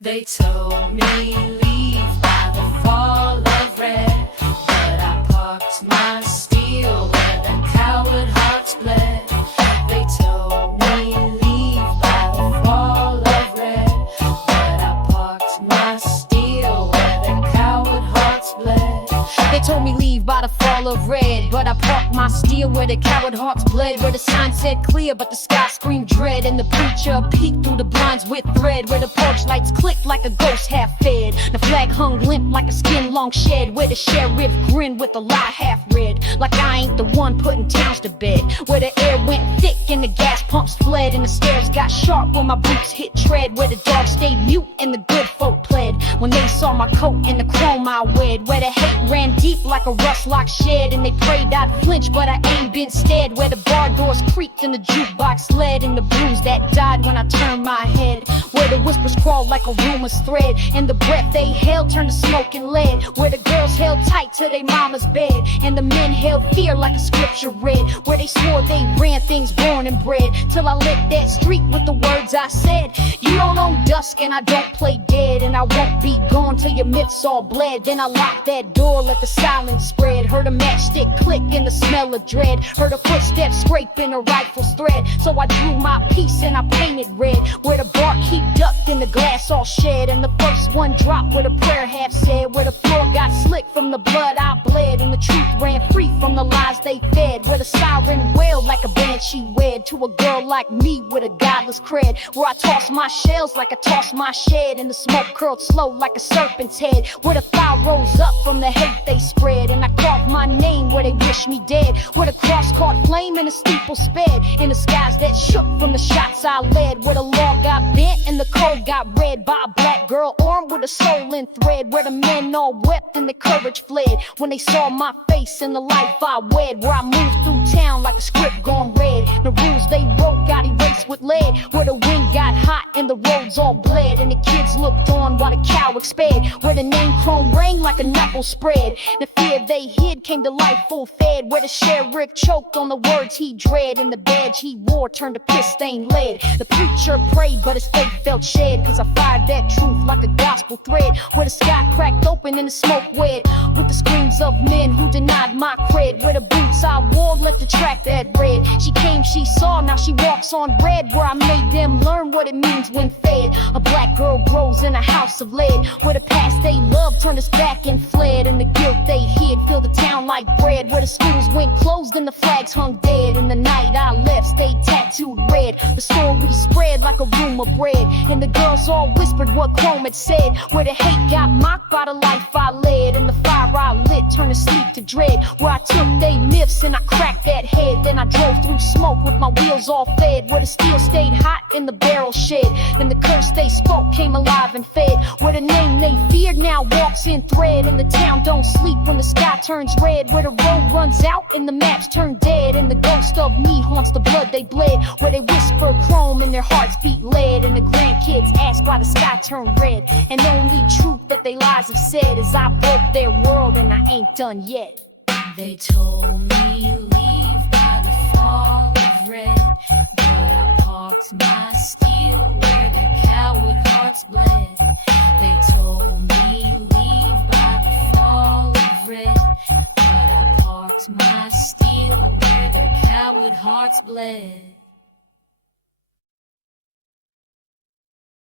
They told me leave by the fall of red, but I parked my steel where the coward hearts bled. They told me leave by the fall of red, but I parked my steel where the coward hearts bled. They told me leave by the fall of red, but I parked my steel where the coward hearts bled. Where the sign said clear, but the sky screamed dread, and the preacher peeked through the blinds with thread. Where the porch lights clicked like a ghost half fed, the flag hung limp like a skin long shed. Where the sheriff grinned with a lie half read, like I ain't the one putting towns to bed. Where the air went thick and the gas pumps fled, and the stairs got sharp when my boots hit tread. Where the dogs stayed mute and the good folk pled when they saw my coat and the chrome I wed. Where the hate ran deep like a rust lock shed, and they prayed I'd flinch, but I ain't been stead. Where the bar doors creaked and the jukebox led, and the bruise that died when I turned my head. Where the whispers crawled like a rumor's thread, and the breath they held turned to smoke and lead. Where the girls held tight to their mama's bed, and the men held fear like a scripture read. Where they swore they ran things born and bred, till I lit that street with the words I said. You don't own dusk and I don't play dead, and I won't be gone till your myths all bled. Then I locked that door, let the silence spread. Heard a matchstick click and the smell of dread. Heard a footstep scraping a rifle's thread. So I drew my piece and I painted red. Where the barkeep ducked and the glass all shed, and the first one dropped where the prayer half said. Where the floor got slick from the blood I bled, and the truth ran free from the lies they fed. Where the siren wailed like a banshee wed to a girl like me with a godless cred. Where I tossed my shells like I tossed my shed, and the smoke curled slow like a serpent's head. Where the fire rose up from the hate they spread, and I carved my name where they wish me dead. Where the cross caught flame and the steeple sped, in the skies that shook from the shots I led. Where the law got bent and the code got read by a black girl armed with a soul in thread. Where the men all wept and the courage fled when they saw my face and the life I wed. Where I moved through town like a script gone red, the rules they wrote got erased with lead. Where the wind got hot and the roads all bled, and the kids looked on while the coward sped. Where the name chrome rang like a knuckle spread, the fear they hid came to life full fed. Where the sheriff choked on the words he dread, and the badge he wore turned to piss-stained lead. The preacher prayed but his faith felt shed, cause I fired that truth like a gospel thread. Where the sky cracked open and the smoke wed, with the screams of men who denied my cred. Where the boots I wore left the track that read, she came, she saw, now she walks on red. Where I made them learn what it means when fed. A black girl grows in a house of lead. Where the past they loved turned us back and fled, and the guilt they hid filled the town like bread. Where the schools went closed and the flags hung dead, and the night I left stayed tattooed red. The story spread like a rumor bred, and the girls all whispered what Chrome had said. Where the hate got mocked by the life I led, and the fire I lit turned to sleep to dread. Where I took they myths and I cracked that head, then I drove through smoke with my wheels all fed. Where the steel stayed hot and the barrel shed, and the curse they spoke came alive and fed. Where the name they feared now walks in thread, and the town don't sleep when the sky turns red. Where the road runs out and the maps turn dead, and the ghost of me haunts the blood they bled. Where they whisper chrome and their hearts beat lead, and the grandkids ask why the sky turned red. And the only truth that they lies have said is I broke their world and I ain't done yet. They told me leave by the fall of red, but I parked my steel where the coward hearts bled. They told me leave by the fall of red, but I parked my steel where the coward hearts bled.